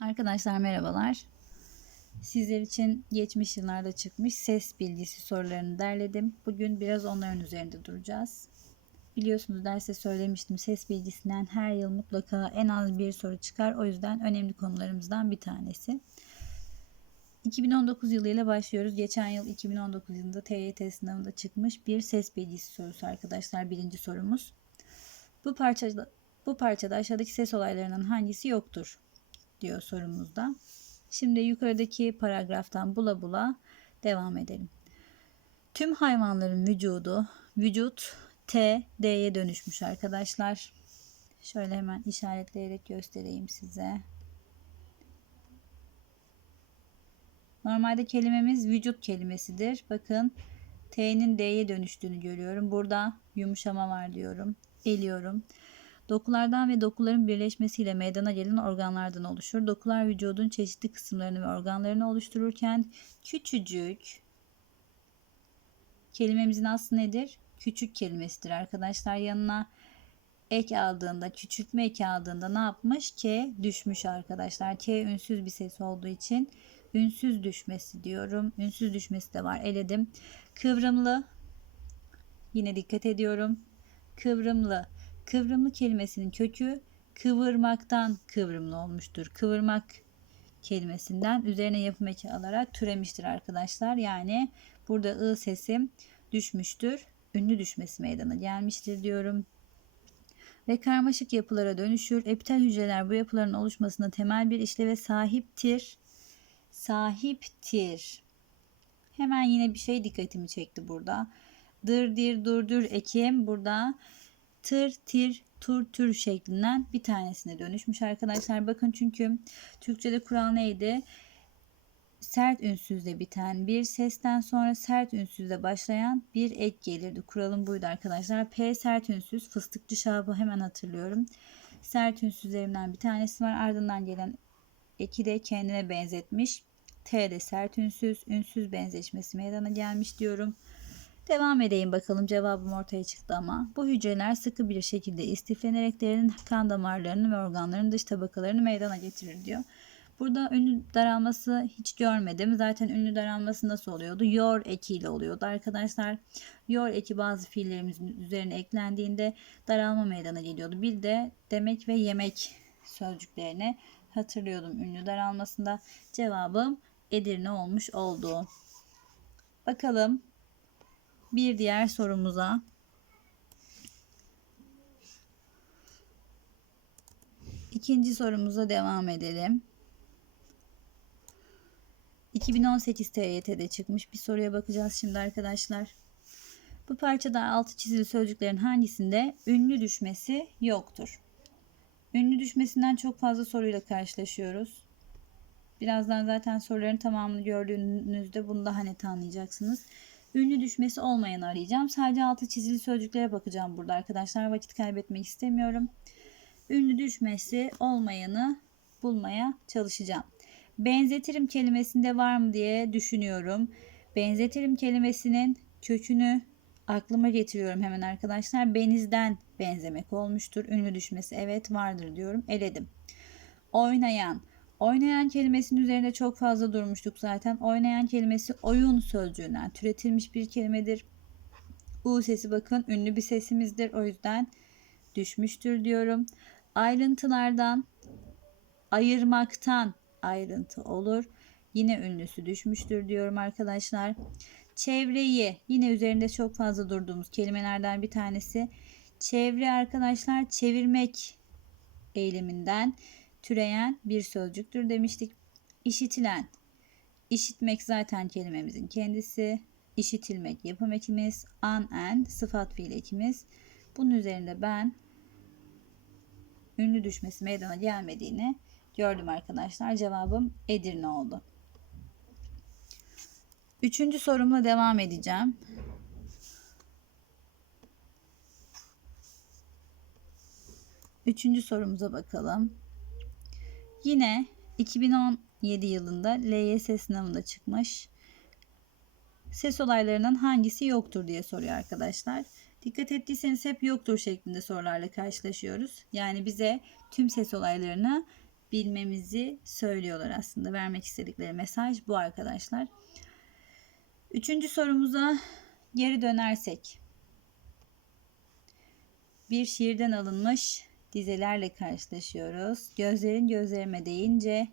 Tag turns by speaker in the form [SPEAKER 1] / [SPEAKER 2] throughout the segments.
[SPEAKER 1] Arkadaşlar merhabalar. Sizler için geçmiş yıllarda çıkmış ses bilgisi sorularını derledim. Bugün biraz onların üzerinde duracağız. Biliyorsunuz derste söylemiştim ses bilgisinden her yıl mutlaka en az bir soru çıkar. O yüzden önemli konularımızdan bir tanesi. 2019 yılıyla başlıyoruz. Geçen yıl 2019 yılında TYT sınavında çıkmış bir ses bilgisi sorusu arkadaşlar. Birinci sorumuz. Bu parçada, bu parçada aşağıdaki ses olaylarının hangisi yoktur? Diyor sorumuzda. Şimdi yukarıdaki paragraftan bula bula devam edelim. Tüm hayvanların vücudu, vücut T, D'ye dönüşmüş arkadaşlar. Şöyle hemen işaretleyerek göstereyim size. Normalde kelimemiz vücut kelimesidir. Bakın T'nin D'ye dönüştüğünü görüyorum. Burada yumuşama var diyorum. Eliyorum. Dokulardan ve dokuların birleşmesiyle meydana gelen organlardan oluşur. Dokular vücudun çeşitli kısımlarını ve organlarını oluştururken küçücük kelimemizin aslı nedir? Küçük kelimesidir arkadaşlar. Yanına ek aldığında, küçültme eki aldığında ne yapmış? K düşmüş arkadaşlar. K ünsüz bir ses olduğu için ünsüz düşmesi diyorum. Ünsüz düşmesi de var. Eledim. Kıvrımlı. Yine dikkat ediyorum. Kıvrımlı. Kıvrımlı kelimesinin kökü kıvırmaktan kıvrımlı olmuştur. Kıvırmak kelimesinden üzerine yapım eki alarak türemiştir arkadaşlar. Yani burada ı sesim düşmüştür. Ünlü düşmesi meydana gelmiştir diyorum. Ve karmaşık yapılara dönüşür. Epitel hücreler bu yapıların oluşmasına temel bir işleve sahiptir. Sahiptir. Hemen yine bir şey dikkatimi çekti burada. Dır, dir, durdur ekim burada tır, tir, tur, tür şeklinden bir tanesine dönüşmüş arkadaşlar. Bakın çünkü Türkçe'de kural neydi? Sert ünsüzle biten bir sesten sonra sert ünsüzle başlayan bir ek gelirdi. Kuralım buydu arkadaşlar. P sert ünsüz, fıstıkçı şabı hemen hatırlıyorum. Sert ünsüzlerimden bir tanesi var. Ardından gelen eki de kendine benzetmiş. T de sert ünsüz, ünsüz benzeşmesi meydana gelmiş diyorum. Devam edeyim bakalım cevabım ortaya çıktı ama. Bu hücreler sıkı bir şekilde istiflenerek derinin kan damarlarını ve organların dış tabakalarını meydana getirir diyor. Burada ünlü daralması hiç görmedim. Zaten ünlü daralması nasıl oluyordu? Yor ekiyle oluyordu arkadaşlar. Yor eki bazı fiillerimizin üzerine eklendiğinde daralma meydana geliyordu. Bir de demek ve yemek sözcüklerini hatırlıyordum ünlü daralmasında. Cevabım Edirne olmuş oldu. Bakalım bir diğer sorumuza. İkinci sorumuza devam edelim. 2018 TYT'de çıkmış bir soruya bakacağız şimdi arkadaşlar. Bu parçada altı çizili sözcüklerin hangisinde ünlü düşmesi yoktur? Ünlü düşmesinden çok fazla soruyla karşılaşıyoruz. Birazdan zaten soruların tamamını gördüğünüzde bunu daha net anlayacaksınız. Ünlü düşmesi olmayanı arayacağım. Sadece altı çizili sözcüklere bakacağım burada arkadaşlar. Vakit kaybetmek istemiyorum. Ünlü düşmesi olmayanı bulmaya çalışacağım. Benzetirim kelimesinde var mı diye düşünüyorum. Benzetirim kelimesinin kökünü aklıma getiriyorum hemen arkadaşlar. Benizden benzemek olmuştur. Ünlü düşmesi evet vardır diyorum. Eledim. Oynayan. Oynayan kelimesinin üzerinde çok fazla durmuştuk zaten. Oynayan kelimesi oyun sözcüğünden türetilmiş bir kelimedir. U sesi bakın ünlü bir sesimizdir. O yüzden düşmüştür diyorum. Ayrıntılardan ayırmaktan ayrıntı olur. Yine ünlüsü düşmüştür diyorum arkadaşlar. Çevreyi yine üzerinde çok fazla durduğumuz kelimelerden bir tanesi. Çevre arkadaşlar çevirmek eyleminden türeyen bir sözcüktür demiştik. İşitilen. İşitmek zaten kelimemizin kendisi. İşitilmek yapım ekimiz. An and sıfat fiil ekimiz. Bunun üzerinde ben ünlü düşmesi meydana gelmediğini gördüm arkadaşlar. Cevabım Edirne oldu. Üçüncü sorumla devam edeceğim. Üçüncü sorumuza bakalım. Yine 2017 yılında LYS sınavında çıkmış. Ses olaylarının hangisi yoktur diye soruyor arkadaşlar. Dikkat ettiyseniz hep yoktur şeklinde sorularla karşılaşıyoruz. Yani bize tüm ses olaylarını bilmemizi söylüyorlar aslında. Vermek istedikleri mesaj bu arkadaşlar. Üçüncü sorumuza geri dönersek. Bir şiirden alınmış dizelerle karşılaşıyoruz. Gözlerin gözlerime değince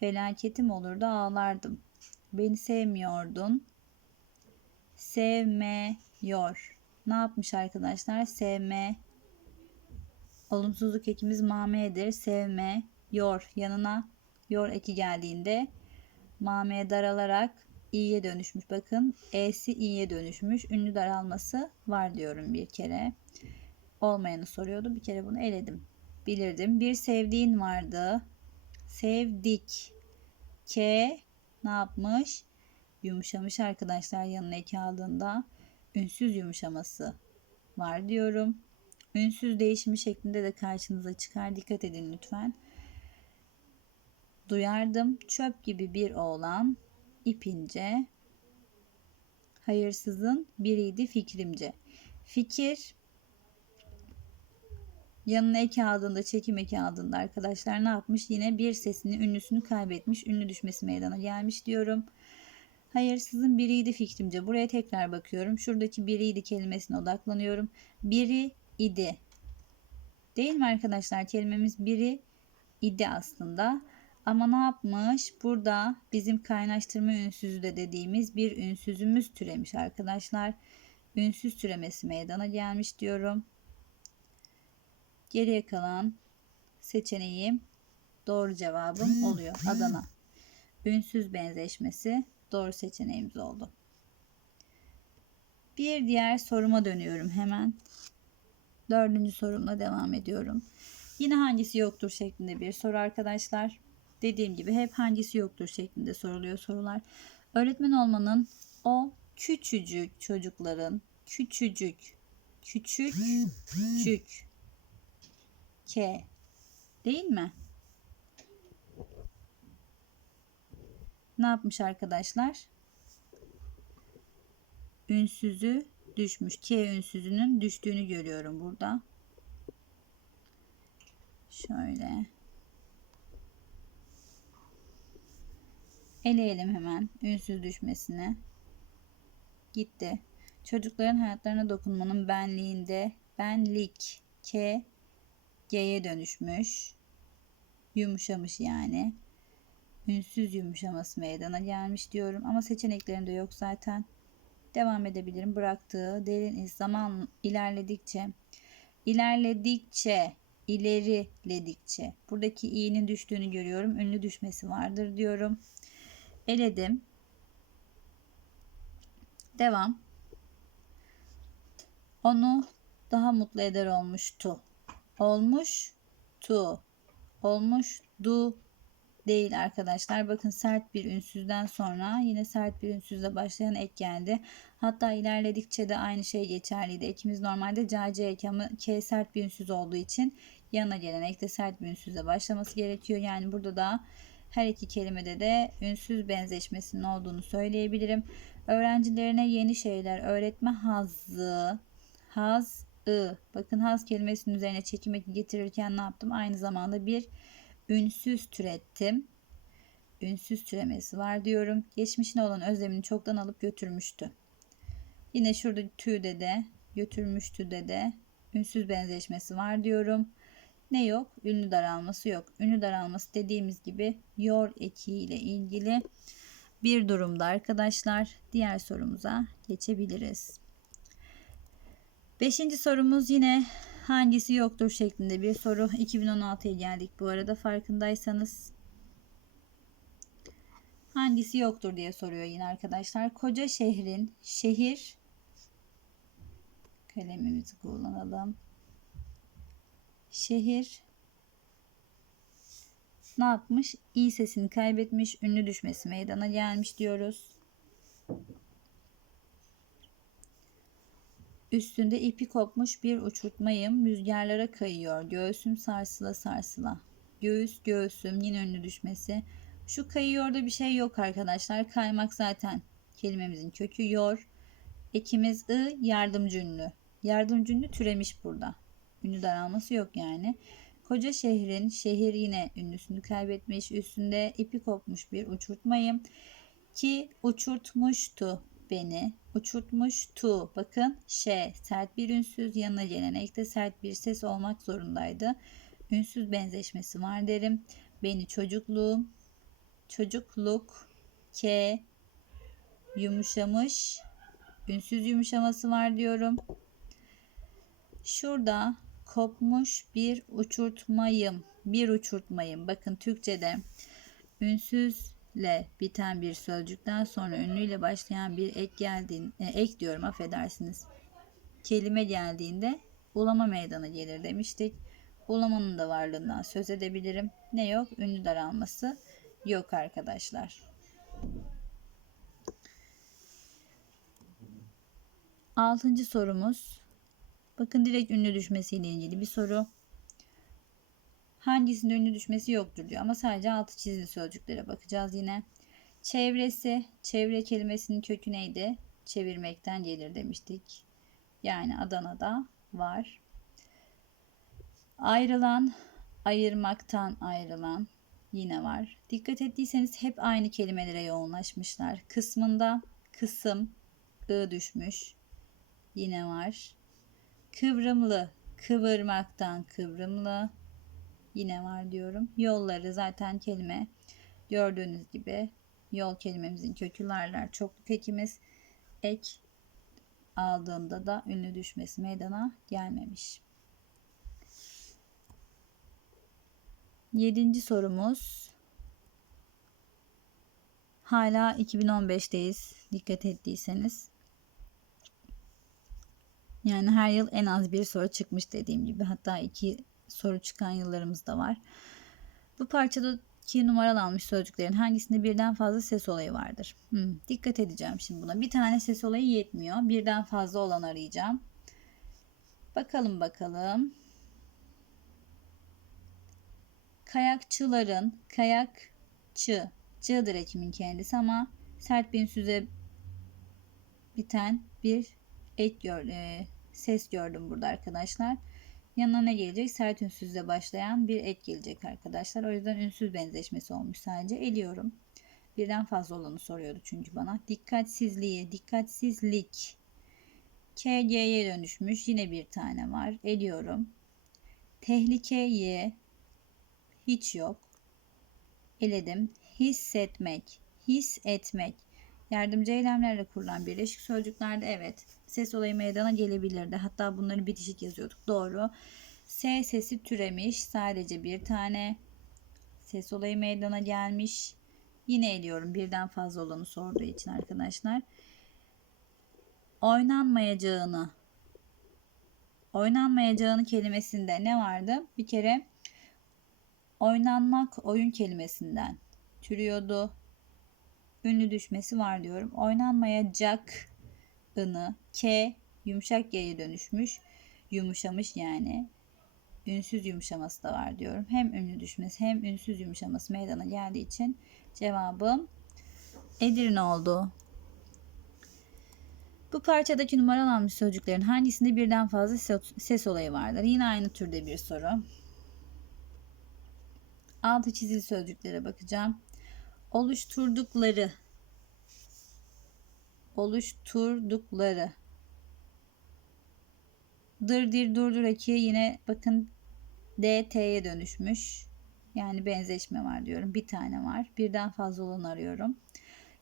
[SPEAKER 1] felaketim olur da ağlardım. Beni sevmiyordun. Sevmiyor. Ne yapmış arkadaşlar? Sevme. Olumsuzluk ekimiz mamedir. Sevme. Yor. Yanına yor eki geldiğinde mameye daralarak i'ye dönüşmüş. Bakın e'si i'ye dönüşmüş. Ünlü daralması var diyorum bir kere. Olmayanı soruyordu. Bir kere bunu eledim. Bilirdim. Bir sevdiğin vardı. Sevdik. K ne yapmış? Yumuşamış arkadaşlar yanına eki aldığında. Ünsüz yumuşaması var diyorum. Ünsüz değişimi şeklinde de karşınıza çıkar. Dikkat edin lütfen. Duyardım çöp gibi bir oğlan ipince hayırsızın biriydi fikrimce. Fikir yanına eki aldığında çekim eki arkadaşlar ne yapmış? Yine bir sesini ünlüsünü kaybetmiş. Ünlü düşmesi meydana gelmiş diyorum. Hayırsızın biriydi fikrimce. Buraya tekrar bakıyorum. Şuradaki biriydi kelimesine odaklanıyorum. Biri idi. Değil mi arkadaşlar? Kelimemiz biri idi aslında. Ama ne yapmış? Burada bizim kaynaştırma ünsüzü de dediğimiz bir ünsüzümüz türemiş arkadaşlar. Ünsüz türemesi meydana gelmiş diyorum. Geriye kalan seçeneğim doğru cevabım oluyor. Adana. Ünsüz benzeşmesi doğru seçeneğimiz oldu. Bir diğer soruma dönüyorum hemen. Dördüncü sorumla devam ediyorum. Yine hangisi yoktur şeklinde bir soru arkadaşlar. Dediğim gibi hep hangisi yoktur şeklinde soruluyor sorular. Öğretmen olmanın o küçücük çocukların küçücük küçük küçük K değil mi? Ne yapmış arkadaşlar? Ünsüzü düşmüş. K ünsüzünün düştüğünü görüyorum burada. Şöyle. Eleyelim hemen ünsüz düşmesini. Gitti. Çocukların hayatlarına dokunmanın benliğinde benlik K G'ye dönüşmüş. Yumuşamış yani. Ünsüz yumuşaması meydana gelmiş diyorum. Ama seçeneklerimde yok zaten. Devam edebilirim. Bıraktığı derin iz zaman ilerledikçe ilerledikçe ileriledikçe buradaki i'nin düştüğünü görüyorum. Ünlü düşmesi vardır diyorum. Eledim. Devam. Onu daha mutlu eder olmuştu. Olmuş tu. Olmuş du değil arkadaşlar. Bakın sert bir ünsüzden sonra yine sert bir ünsüzle başlayan ek geldi. Hatta ilerledikçe de aynı şey geçerliydi. Ekimiz normalde cace eki ama k sert bir ünsüz olduğu için yanına gelen ekte sert bir ünsüzle başlaması gerekiyor. Yani burada da her iki kelimede de ünsüz benzeşmesinin olduğunu söyleyebilirim. Öğrencilerine yeni şeyler öğretme hazzı, haz ı. Bakın haz kelimesinin üzerine çekim eki getirirken ne yaptım? Aynı zamanda bir ünsüz türettim. Ünsüz türemesi var diyorum. Geçmişine olan özlemini çoktan alıp götürmüştü. Yine şurada tü'de de götürmüştü de de ünsüz benzeşmesi var diyorum. Ne yok? Ünlü daralması yok. Ünlü daralması dediğimiz gibi yor eki ile ilgili bir durumda arkadaşlar. Diğer sorumuza geçebiliriz. Beşinci sorumuz yine hangisi yoktur şeklinde bir soru. 2016'ya geldik bu arada farkındaysanız. Hangisi yoktur diye soruyor yine arkadaşlar. Koca şehrin şehir kalemimizi kullanalım. Şehir ne yapmış? İ sesini kaybetmiş, ünlü düşmesi meydana gelmiş diyoruz. Üstünde ipi kopmuş bir uçurtmayım. Rüzgarlara kayıyor. Göğsüm sarsıla sarsıla. Göğüs göğsüm yine önlü düşmesi. Şu kayıyorda bir şey yok arkadaşlar. Kaymak zaten kelimemizin kökü yor. Ekimiz ı yardımcı ünlü. Yardımcı ünlü türemiş burada. Ünlü daralması yok yani. Koca şehrin, şehir yine ünlüsünü kaybetmiş, üstünde ipi kopmuş bir uçurtmayım. Ki uçurtmuştu beni, uçurtmuştu. Bakın şey, sert bir ünsüz, yanına gelen ekte sert bir ses olmak zorundaydı. Ünsüz benzeşmesi var derim. Beni çocukluğum, çocukluk, ke, yumuşamış, ünsüz yumuşaması var diyorum. Şurada kopmuş bir uçurtmayım. Bir uçurtmayım. Bakın Türkçe'de ünsüzle biten bir sözcükten sonra ünlüyle başlayan bir ek geldiğinde, ek diyorum affedersiniz. Kelime geldiğinde ulama meydana gelir demiştik. Ulamanın da varlığından söz edebilirim. Ne yok? Ünlü daralması yok arkadaşlar. Altıncı sorumuz. Bakın direkt ünlü düşmesiyle ilgili bir soru. Hangisinde ünlü düşmesi yoktur diyor ama sadece altı çizili sözcüklere bakacağız yine. Çevresi, çevre kelimesinin kökü neydi? Çevirmekten gelir demiştik. Yani Adana'da var. Ayrılan, ayırmaktan ayrılan yine var. Dikkat ettiyseniz hep aynı kelimelere yoğunlaşmışlar. Kısmında kısım, ı düşmüş. Yine var. Kıvrımlı, kıvırmaktan kıvrımlı. Yine var diyorum. Yolları zaten kelime gördüğünüz gibi yol kelimemizin kökü larlar çokluk ekimiz ek aldığında da ünlü düşmesi meydana gelmemiş. Yedinci sorumuz. Hala 2015'teyiz. Dikkat ettiyseniz. Yani her yıl en az bir soru çıkmış dediğim gibi. Hatta iki soru çıkan yıllarımız da var. Bu parçadaki numaralanmış sözcüklerin hangisinde birden fazla ses olayı vardır? Hmm, dikkat edeceğim şimdi buna. Bir tane ses olayı yetmiyor. Birden fazla olan arayacağım. Bakalım bakalım. Kayakçıların kayakçı cığdır ekimin kendisi ama sert bir ünsüze biten bir ek gör, e, ses gördüm burada arkadaşlar. Yanına ne gelecek? Sert ünsüzle başlayan bir ek gelecek arkadaşlar. O yüzden ünsüz benzeşmesi olmuş sadece. Eliyorum. Birden fazla olanı soruyordu çünkü bana. Dikkatsizliği, dikkatsizlik. KG'ye dönüşmüş. Yine bir tane var. Eliyorum. Tehlikeye hiç yok. Eledim. Hissetmek, his etmek. Yardımcı eylemlerle kurulan birleşik sözcüklerde evet ses olayı meydana gelebilirdi. Hatta bunları bitişik yazıyorduk. Doğru. S sesi türemiş. Sadece bir tane ses olayı meydana gelmiş. Yine eliyorum birden fazla olanı sorduğu için arkadaşlar. Oynanmayacağını oynanmayacağını kelimesinde ne vardı? Bir kere oynanmak oyun kelimesinden türüyordu ünlü düşmesi var diyorum. Oynanmayacak ını k yumuşak y'ye dönüşmüş. Yumuşamış yani. Ünsüz yumuşaması da var diyorum. Hem ünlü düşmesi hem ünsüz yumuşaması meydana geldiği için cevabım Edirne oldu. Bu parçadaki numaralanmış sözcüklerin hangisinde birden fazla ses olayı vardır? Yine aynı türde bir soru. Altı çizili sözcüklere bakacağım oluşturdukları oluşturdukları dır dir durdur eki yine bakın DT'ye dönüşmüş. Yani benzeşme var diyorum. Bir tane var. Birden fazla olan arıyorum.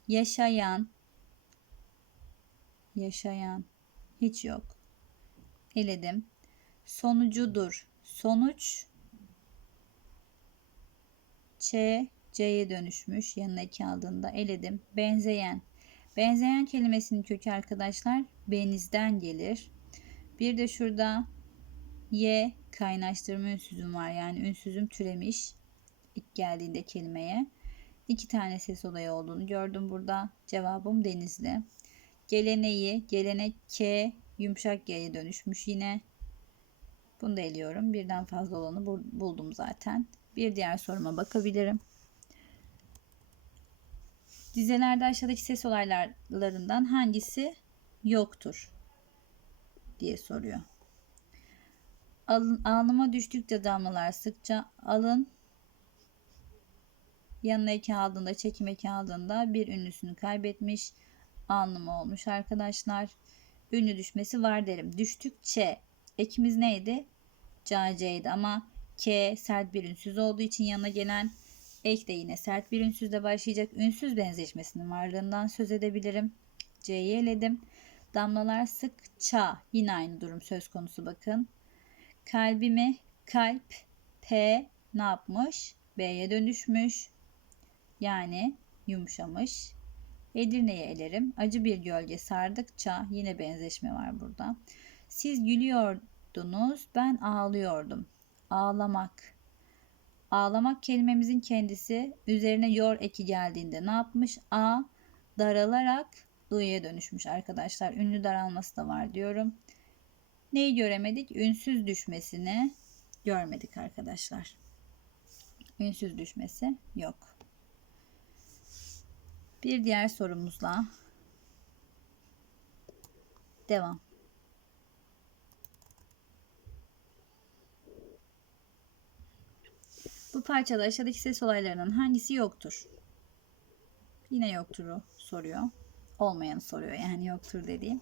[SPEAKER 1] Yaşayan yaşayan hiç yok. Eledim. Sonucudur. Sonuç Ç C'ye dönüşmüş. Yanına 2 aldığında eledim. Benzeyen. Benzeyen kelimesinin kökü arkadaşlar benizden gelir. Bir de şurada Y kaynaştırma ünsüzüm var. Yani ünsüzüm türemiş. ilk geldiğinde kelimeye. iki tane ses olayı olduğunu gördüm burada. Cevabım denizli. Geleneği, gelenek K yumuşak G'ye dönüşmüş yine. Bunu da eliyorum. Birden fazla olanı buldum zaten. Bir diğer soruma bakabilirim. Dizelerde aşağıdaki ses olaylarından hangisi yoktur diye soruyor. Alın, alnıma düştükçe damlalar sıkça alın. Yanına eki aldığında, çekim eki bir ünlüsünü kaybetmiş. Alnıma olmuş arkadaşlar. Ünlü düşmesi var derim. Düştükçe ekimiz neydi? Ca'ceydi ama K sert bir ünsüz olduğu için yanına gelen ek de yine sert bir ünsüzle başlayacak. Ünsüz benzeşmesinin varlığından söz edebilirim. C'yi eledim. Damlalar sıkça yine aynı durum söz konusu bakın. Kalbimi kalp P ne yapmış? B'ye dönüşmüş. Yani yumuşamış. Edirne'yi elerim. Acı bir gölge sardıkça yine benzeşme var burada. Siz gülüyordunuz, ben ağlıyordum. Ağlamak. Ağlamak kelimemizin kendisi üzerine yor eki geldiğinde ne yapmış? A daralarak I'ye dönüşmüş arkadaşlar. Ünlü daralması da var diyorum. Neyi göremedik? Ünsüz düşmesini görmedik arkadaşlar. Ünsüz düşmesi yok. Bir diğer sorumuzla devam. Bu parçada aşağıdaki ses olaylarının hangisi yoktur? Yine yoktur'u soruyor. Olmayanı soruyor yani yoktur dediğim.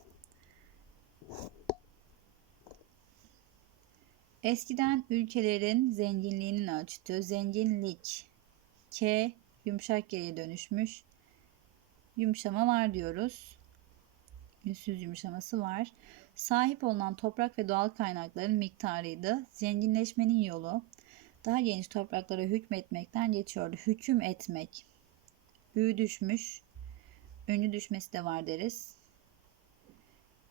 [SPEAKER 1] Eskiden ülkelerin zenginliğinin ölçütü zenginlik K yumuşak G'ye dönüşmüş. Yumuşama var diyoruz. Ünsüz yumuşaması var. Sahip olunan toprak ve doğal kaynakların miktarıydı. Zenginleşmenin yolu daha geniş topraklara hükmetmekten geçiyordu. Hüküm etmek. Ü düşmüş. Ünlü düşmesi de var deriz.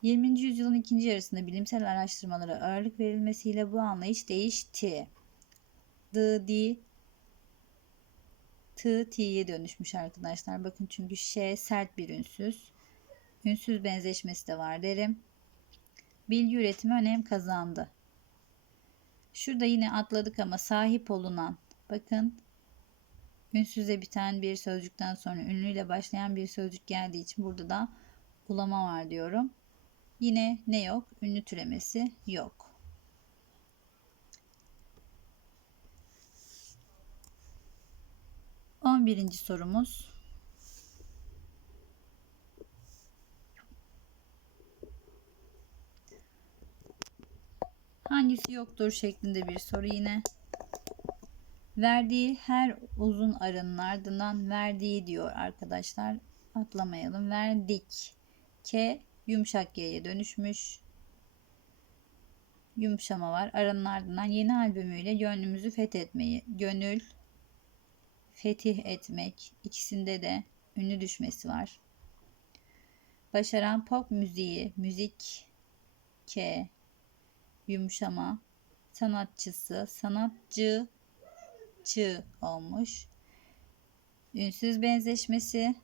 [SPEAKER 1] 20. yüzyılın ikinci yarısında bilimsel araştırmalara ağırlık verilmesiyle bu anlayış değişti. D, D, T, T'ye dönüşmüş arkadaşlar. Bakın çünkü Ş sert bir ünsüz. Ünsüz benzeşmesi de var derim. Bilgi üretimi önem kazandı. Şurada yine atladık ama sahip olunan. Bakın ünsüze biten bir sözcükten sonra ünlüyle başlayan bir sözcük geldiği için burada da ulama var diyorum. Yine ne yok? Ünlü türemesi yok. On birinci sorumuz. Hangisi yoktur şeklinde bir soru yine. Verdiği her uzun arının ardından verdiği diyor arkadaşlar. Atlamayalım. Verdik. K yumuşak G'ye dönüşmüş. Yumuşama var. Aranın ardından yeni albümüyle gönlümüzü fethetmeyi. Gönül, fetih etmek. ikisinde de ünlü düşmesi var. Başaran pop müziği, müzik, K, yumuşama, sanatçısı, sanatçı, çı olmuş. Ünsüz benzeşmesi,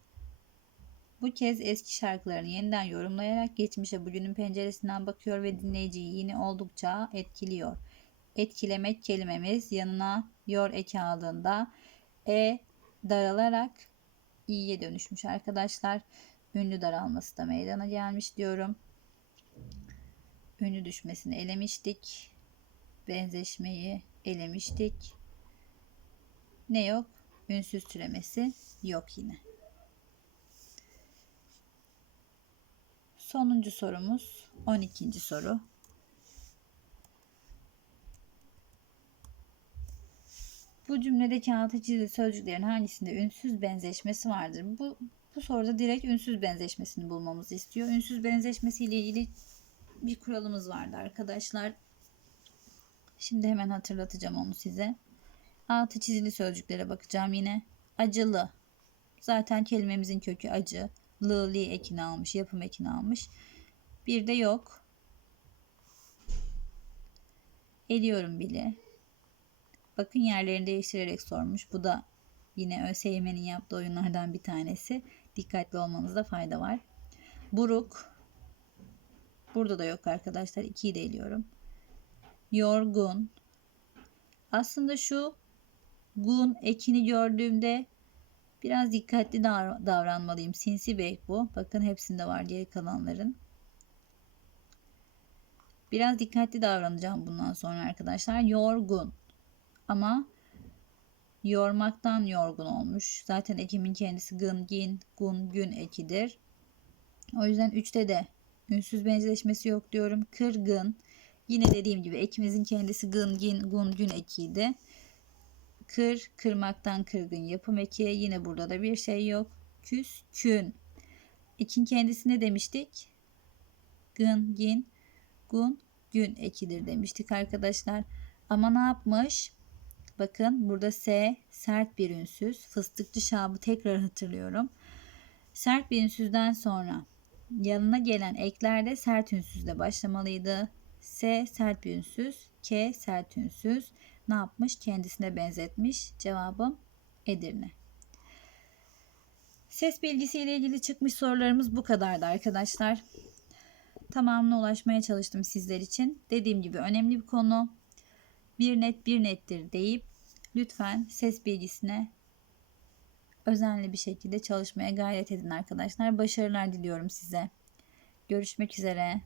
[SPEAKER 1] bu kez eski şarkılarını yeniden yorumlayarak geçmişe bugünün penceresinden bakıyor ve dinleyiciyi yine oldukça etkiliyor. Etkilemek kelimemiz yanına yor eki aldığında e daralarak i'ye dönüşmüş arkadaşlar. Ünlü daralması da meydana gelmiş diyorum. Ünlü düşmesini elemiştik. Benzeşmeyi elemiştik. Ne yok? Ünsüz türemesi yok yine. Sonuncu sorumuz 12. soru. Bu cümledeki altı çizili sözcüklerin hangisinde ünsüz benzeşmesi vardır? Bu, bu soruda direkt ünsüz benzeşmesini bulmamızı istiyor. Ünsüz benzeşmesi ile ilgili bir kuralımız vardı arkadaşlar. Şimdi hemen hatırlatacağım onu size. Altı çizili sözcüklere bakacağım yine. Acılı. Zaten kelimemizin kökü acı lı li ekini almış, yapım ekini almış. Bir de yok. Ediyorum bile. Bakın yerlerini değiştirerek sormuş. Bu da yine ÖSYM'nin yaptığı oyunlardan bir tanesi. Dikkatli olmanızda fayda var. Buruk. Burada da yok arkadaşlar. 2'yi de eliyorum. Yorgun. Aslında şu gun ekini gördüğümde Biraz dikkatli davranmalıyım. Sinsi bek bu. Bakın hepsinde var geri kalanların. Biraz dikkatli davranacağım bundan sonra arkadaşlar. Yorgun. Ama yormaktan yorgun olmuş. Zaten ekimin kendisi gın, gin, gun, gün ekidir. O yüzden 3'te de ünsüz benzeşmesi yok diyorum. Kırgın. Yine dediğim gibi ekimizin kendisi gın, gin, gun, gün ekiydi. Kır, kırmaktan kırgın yapım eki. Yine burada da bir şey yok. Küs, kün. Ekin kendisi ne demiştik? Gın, gin, gun, gün ekidir demiştik arkadaşlar. Ama ne yapmış? Bakın burada S sert bir ünsüz. Fıstıkçı şabı tekrar hatırlıyorum. Sert bir ünsüzden sonra yanına gelen eklerde sert ünsüzle başlamalıydı. S sert ünsüz, K sert ünsüz. Ne yapmış? Kendisine benzetmiş. Cevabım Edirne. Ses bilgisiyle ilgili çıkmış sorularımız bu kadardı arkadaşlar. Tamamına ulaşmaya çalıştım sizler için. Dediğim gibi önemli bir konu. Bir net bir nettir deyip lütfen ses bilgisine özenli bir şekilde çalışmaya gayret edin arkadaşlar. Başarılar diliyorum size. Görüşmek üzere.